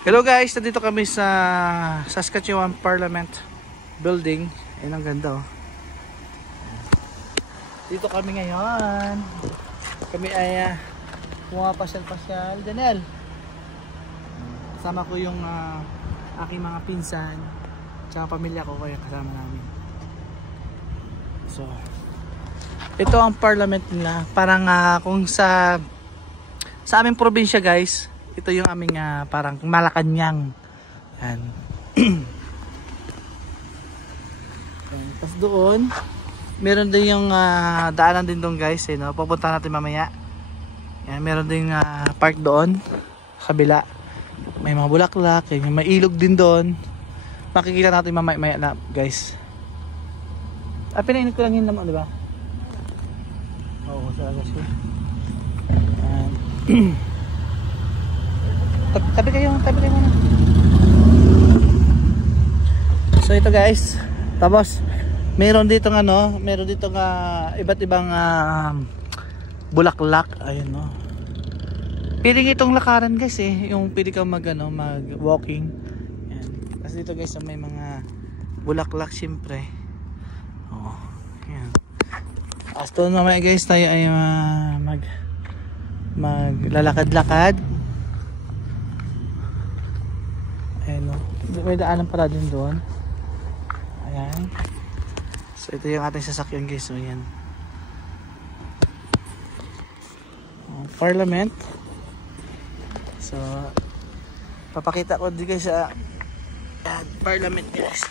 Hello guys, nandito kami sa Saskatchewan Parliament Building. Ayun, ang ganda oh. Dito kami ngayon. Kami ay pumapasyal-pasyal. Daniel, kasama ko yung aking mga pinsan tsaka pamilya ko, kaya kasama namin. So ito ang parliament nila. Parang kung sa aming probinsya guys, ito yung aming parang Malacanang. Yan. Tapos doon meron din yung daanan din doon guys, no? Pupunta natin mamaya. Yan, meron din park doon sa kabila. May mga bulaklak, may ilog din doon. Makikita natin mamaya na guys. Pinainit ko lang yun naman, di ba? Oo, talaga siya. Tabi kayo muna. So ito guys, tapos meron ditong iba't ibang bulaklak, ayun no. Piling itong lakaran guys yung pili kang mag walking. Yan. Kasi dito guys may mga bulaklak syempre. Oh, yan. Hasta mamaya guys tayo ay maglalakad-lakad. Ayan o, may daanan pala din doon. Ayan. So ito yung ating sasakyan guys. So ayan, Parliament. So papakita ko din guys sa Parliament guys.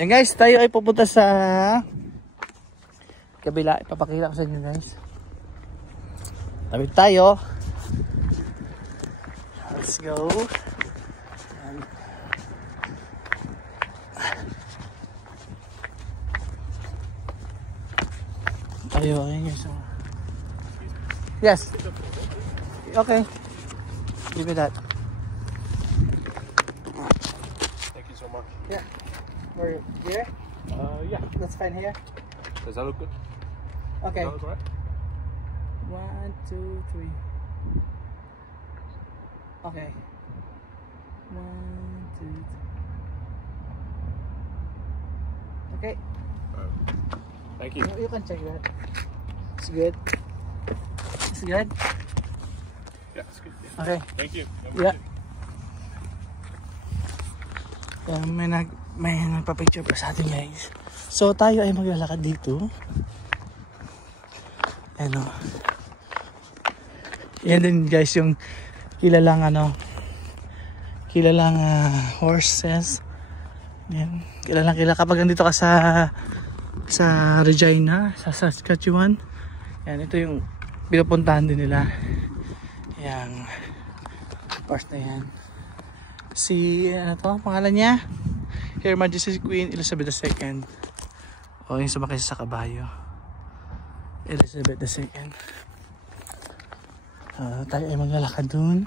Yan guys, tayo ay pupunta sa kabila. Ipapakita ko sa inyo guys. Tawid tayo. Let's go. Tayo, ayan guys. Yes. Okay. Give me that. Thank you so much. Yeah. We're here? Yeah. Let's find here. Does that look good? Okay. That looks right? 1, 2, 3. Okay. 1, 2, 3. Okay. Thank you. You can check that. It's good. It's good. Yeah, it's good. Yeah. Okay. Thank you. Yeah. May nagpa-picture pa sa atin guys. So tayo ay maglalakad dito. Ano. Yan din guys yung kilalang horses. Yan. Kilalang kapag nandito ka sa Regina, sa Saskatchewan. Yan, ito yung pinupuntahan din nila. Yan. Part na yan. Si, ano to, pangalan niya? Her Majesty Queen Elizabeth II. O, yung sumakay sa kabayo. Elizabeth II. Tayo ay maglalakad dun.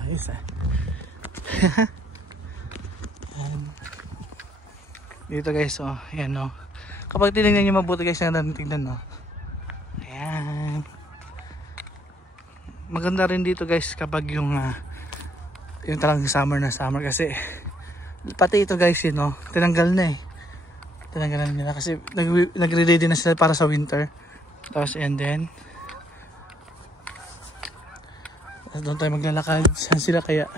Ayos ah. Dito guys, oh, ayan oh. Kapag tinignan nyo mabuti guys, ang tignan no. Ayan. Maganda rin dito guys kapag yung talagang summer na summer kasi pati ito guys yun oh, tinanggal na eh. Tinanggalan nila kasi nagre-ready na sila para sa winter. Tapos ayan din. Doon tayo maglalakad. Saan sila kaya?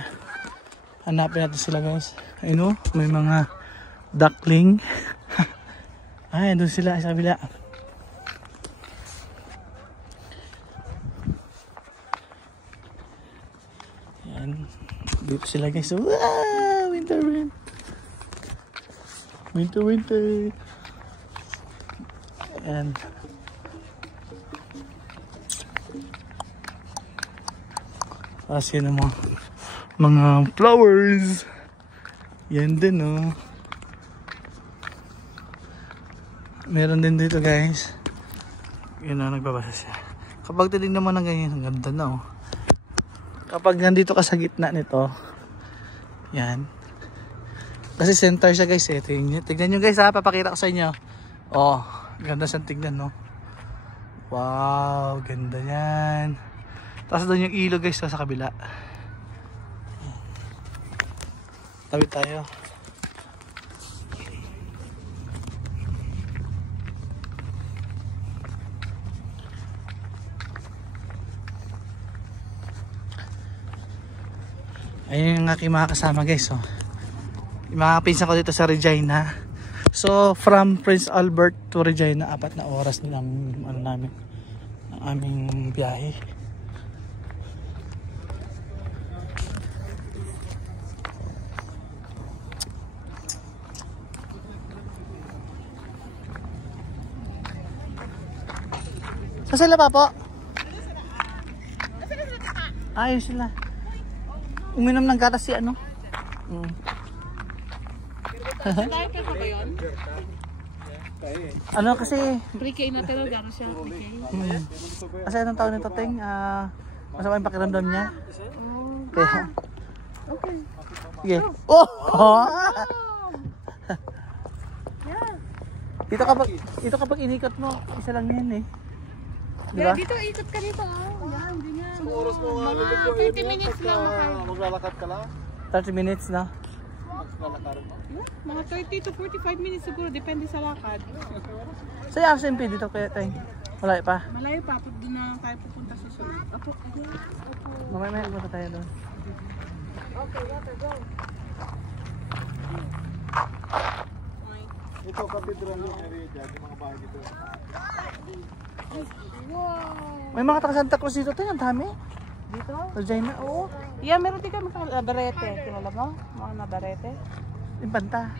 Hanapin natin sila guys. Ayun o, may mga duckling. Ay, doon sila sa kabila. Ayan. Dito sila guys. Wow! Winter wind. Winter. Ayan. Kasi yun ang mga flowers. Yan din oh. Meron din dito guys. Yun o, nagbabasa siya. Kapag titignan naman ng ganyan, ang ganda na oh. Kapag nandito ka sa gitna nito, yan. Kasi center siya guys eh. Tignan nyo guys ha, papakita ko sa inyo. Oh, ganda siyang tignan no. Wow, ganda yan. Tapos doon yung ilog guys sa kabila. Tabi tayo. Ayun yung aking mga kasama guys oh. Yung mga pinsan ko dito sa Regina. So from Prince Albert to Regina, 4 na oras nilang namin ang aming biyahe. Saan sila pa po? Ayos sila. Uminom ng gatas si ano? Dahil ka ba yun? Ano kasi? Pre-K na talaga ano siya. Kasi anong tawag nito ting? Masama yung pakiramdam niya. Kaya. Okay. Sige. Oh! Yeah. Dito kapag inikot mo, isa lang yan eh. Diba? Diba? Dito ikot ka dito oh. Yan, ganyan. Sa oras mo nga Mga 30 minutes lang maglalakad ka lang? 30 minutes na. Maglalakad mo? Mga 30 to 45 minutes siguro, depende sa lakad. So yung SMP dito kaya tayo? Wala pa? Malayo pa, doon na tayo pupunta sa sunod. Apo, ayan. Mamaya punta tayo doon. Okay, water, go. Ito, Cathedral yung area dyan, yung mga bahay dito. Wow! May mga taga Santa Cruz dito tayo, ang dami. Dito? Regina, oo. Yeah, meron din kami nabarete. Kilala mo? Mga nabarete? Yung banta.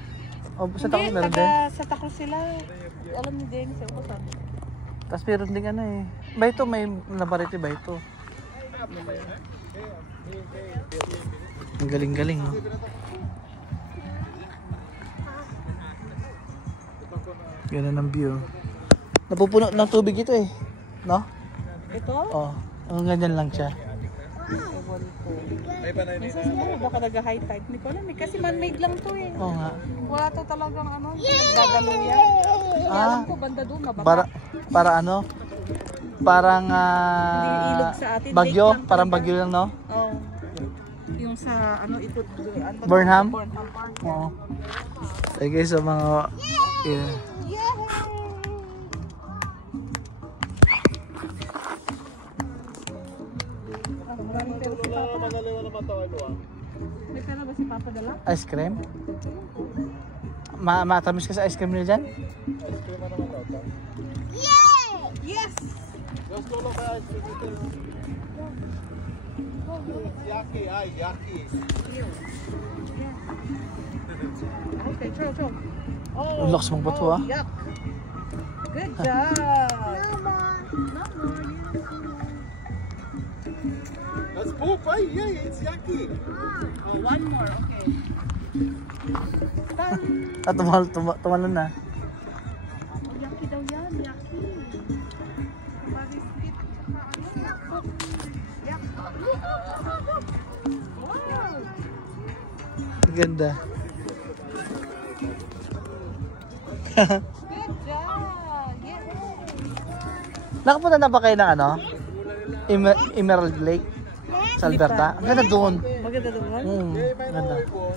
O sa taong Hindi, meron din. sa Tacos sila. Alam ni Dennis, ako sabi. Tapos meron din ano eh. Ba ito, may nabarete ba ito? Ang galing-galing oh. Ganun ang view. Napupuno ng tubig ito eh. No? Ito? Oh, ang ganyan lang siya. Ewan ko. Minsan siguro baka nag-high tide. Hindi ko alam eh. Kasi man-made lang to eh. Oo nga. Wala to talagang ano, gagaluyan. Alam ko, banda doon, mababa. Para ano? Parang Hindi ilog sa atin. bagyo, Lake lang parang talaga. bagyo lang no? Oo. Yung sa ano, ito. Ano ba? Burnham? Burnham Park. Oo. Okay guys, so mga Maraming pera si Papa. Magalawa naman ito, ano ah. May pera ba si Papa dala? ice cream. Matamis ka sa ice cream nila dyan? Ice cream ano naman ito? Yes! Just go lang sa ice cream dito. Yaki, yaki. Okay, chill. Ang lakas mong bato ah. Yuck. Good job. That's poop. Ay, yeah, it's yucky. Oh, one more. Okay. At tumalon na. Oh, yucky daw yan. Yucky. Mariskit. Wow. Ganda. Good job. Yes. Nakapunta na ba kayo ng ano? Emerald Lake? Sa Alberta? Ang ganda doon. Maganda doon? Ganda. Oh,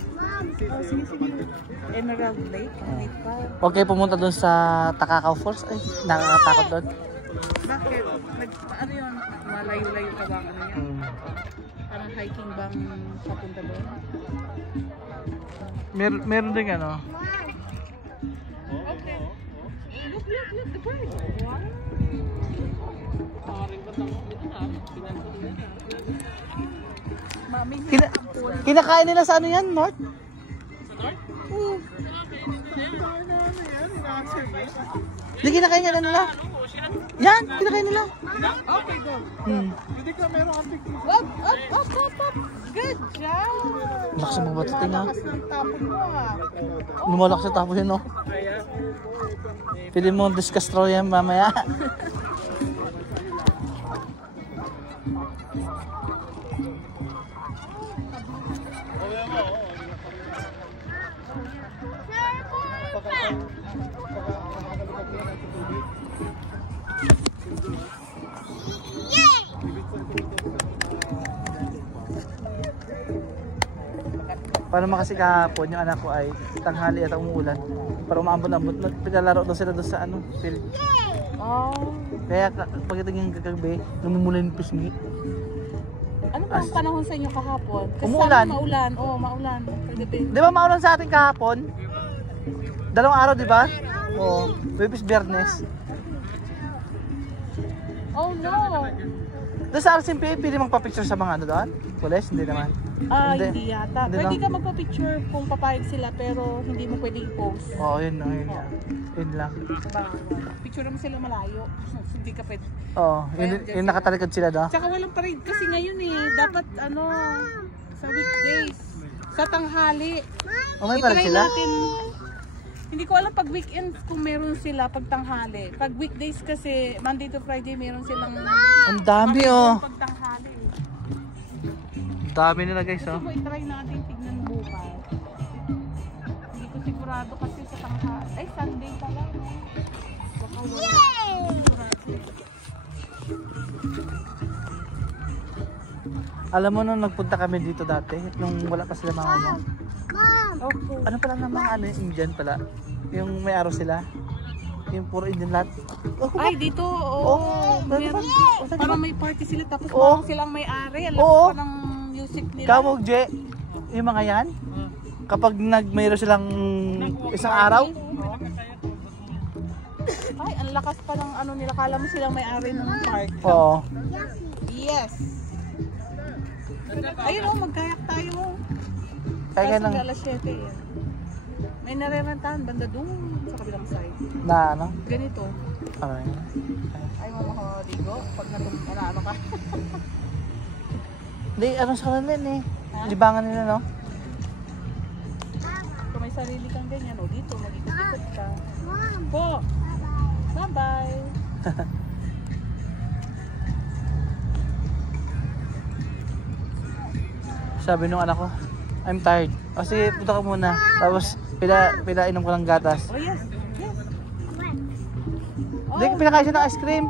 sige, sige. Emerald Lake. Lake pa. Huwag kayo pumunta doon sa Takakaw Falls. Ay, nakakatakot doon. Bakit? Ano yun? Malayo-layo ka bang ano yan? Parang hiking bang papunta doon? Meron din ano. Okay. Look, the bird. Wow. Mami, Kinakain nila sa ano yan, North? Hindi kinakain nila nila. Yan, kinakain nila. okay, go. Hindi ka meron ang picture. Up. Good job. Lakas ng mga batuting ha. Lakas ng tapon mo ah. Lumalak sa tapo yun, no? Pili mo discastro yan mamaya. Paano makasi kahapon yung anak ko ay tanghali at umuulan para umaambot-ambot, naglalaro daw sila doon sa ano, field. Oh. Kaya pagdating yung kagabi, lumumula yung pisngi. Ano ba ang panahon sa inyo kahapon? Kasi Umuulan. sa amin maulan. Oo, maulan. Kagabi. Di ba maulan sa atin kahapon? 2 araw, di ba? Oo. Webis Biyernes. Oh no. Doon sa RCMP, pili mong pa-picture sa mga ano doon? Pulis? Hindi naman. Hindi yata. Hindi Pwede lang. ka magpa-picture kung papayag sila pero hindi mo pwede i-post. Oo, yun lang. Yun lang. Picture mo sila malayo. Hindi ka pwede. Oo, yun nakatalikod sila doon. Tsaka walang parade kasi ngayon eh. Dapat ano, sa weekdays. Sa tanghali. O may pala I-try sila? natin. Hindi ko alam pag weekend kung meron sila pag tanghali. Pag weekdays kasi, Monday to Friday, meron silang Ang dami oh. pag tanghali. Dami nila guys Gusto oh. ko i-try natin tignan bukas. Hindi ko sigurado kasi sa tanghali. Ay, Sunday pala. Baka wala. Sigurado. Alam mo nung nagpunta kami dito dati, nung wala pa sila mama mo. Okay. Ano pala naman ano yung Indian pala? Yung may araw sila. Yung puro Indian lahat. Oh, Ay, dito, oo. Meron. Parang may party sila tapos Oo. parang silang may-ari. Alam Oo. ko ng music nila. Kamog, Je, yung mga yan, kapag mayroon silang isang araw, Ay, ang lakas pa ng ano nila. Kala mo silang may-ari ng park. oo. Yes. Ayun o, magkayak tayo. Kaya Kasi nang alas 7 eh. May narerentahan banda doon sa kabilang side. na ano? Ganito. Ay. Ay, mamahaligo. Pag ano ka. Hindi, ano sa kanila eh. Ha? Libangan nila no? Kung may sarili kang ganyan, o dito, mag-ikot-ikot ka. Po! Bye-bye! Sabi nung anak ko, I'm tired. O sige, punta ka muna. Tapos, inom ko ng gatas. Oh, yes! Yes! Hindi, pinakain siya ng ice cream.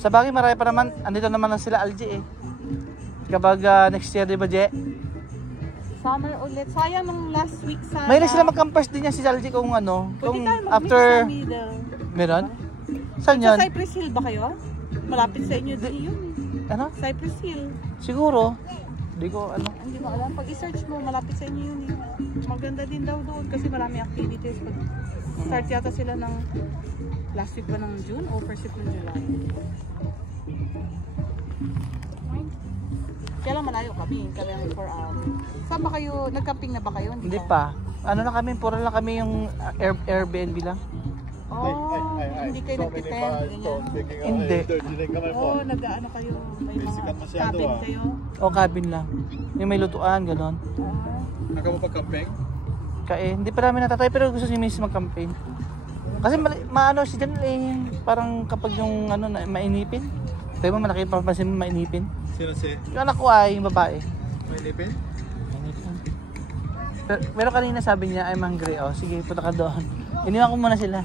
Sa bagay, marami pa naman. Andito naman na sila Algie eh. Kapag next year, di ba, Je? Summer ulit. Sayang nung last week sana. May sila mag-campers din niya si Algie kung ano. Pwede Kung tayo mag-mix after... sa middle. Meron? Saan Sa yun? Cypress Hill ba kayo? Malapit sa inyo din yun. Ano? Cypress Hill. Siguro. Hindi ko ano. Hindi mo alam. Pag i-search mo, malapit sa inyo yun. Maganda din daw doon kasi marami activities. Pag start yata sila ng last week ba ng June o first week ng July. Kaya lang malayo kami. Kami ang 4 hours. Saan ba kayo? Nag-camping na ba kayo? Hindi pa. Ano na kami, puro lang kami yung Airbnb lang. Oh, hindi kayo nag-tent. Hindi. Oh, nag-ano kayo? May mga cabin kayo? O cabin lang. Yung may lutuan, gano'n. Nakapapag-camping? Kaya hindi pa namin natatay pero gusto si Miss mag-campaign. Kasi maano si Janelle eh, parang kapag yung ano na mainipin. Kaya mo malaki pa papansin mo mainipin. Sino si? Yung anak ko ay yung babae. May lipin? Pero kanina sabi niya, I'm hungry. Oh, sige, punta ka doon. Iniwan ko muna sila.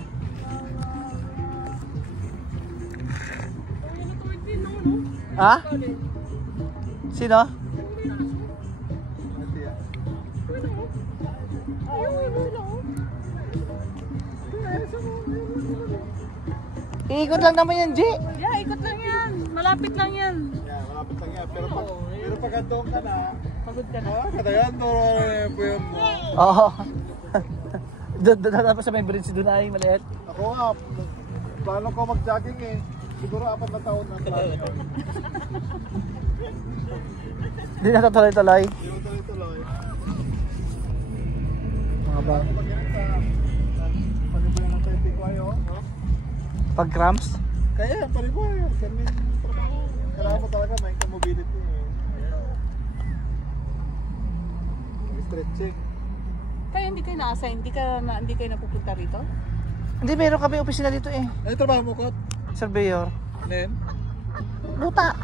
Ha? Sino? Iikot lang naman yan, G. Yeah, ikot lang yan. Malapit lang yan. Yeah, malapit lang yan. Pero pag andong ka na, Pagod ka na. katayan mo po yung mo. Oo. Doon tapos sa may bridge doon ay maliit. Ako nga, plano ko mag-jogging eh. Siguro 4 na taon na plano ko. Hindi na tuloy-tuloy. Hindi ko tuloy-tuloy. Mga ba? Pag-irit sa pag-irit ng tempi ko ayo. Pag cramps? Kaya, paribuhay. Kailangan mo talaga may mobility eh. Stretching. Kaya hindi kayo na-assign? Hindi kayo napupunta rito? Hindi, meron kami opisina dito eh. Ano trabaho mo, Kot? Surveyor. Nen? Luta.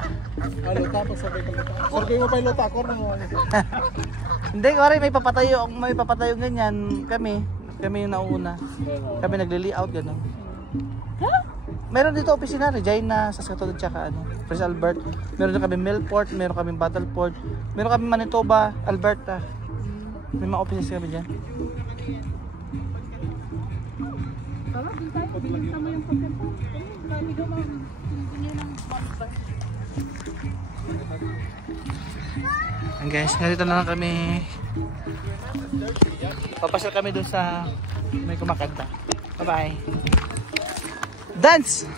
Luta, pag-survey ko luta. Survey mo pa yung luta ko na mo. Hindi, kaya may papatayo ganyan. Kami yung nauna. Kami nagli-layout gano'n. Meron dito opisina, Regina, Saskatoon, tsaka Prince Albert. Meron din kami Millport, meron kami Battleport, meron kami Manitoba, Alberta. May mga opisina kami dyan. Tara, din tayo. Binigyan mo yung pagkanta. Dami daw mga binigyan ng bumper. And guys, narito na lang kami. Papasal kami dun sa may kumakanta. Bye-bye. Dance!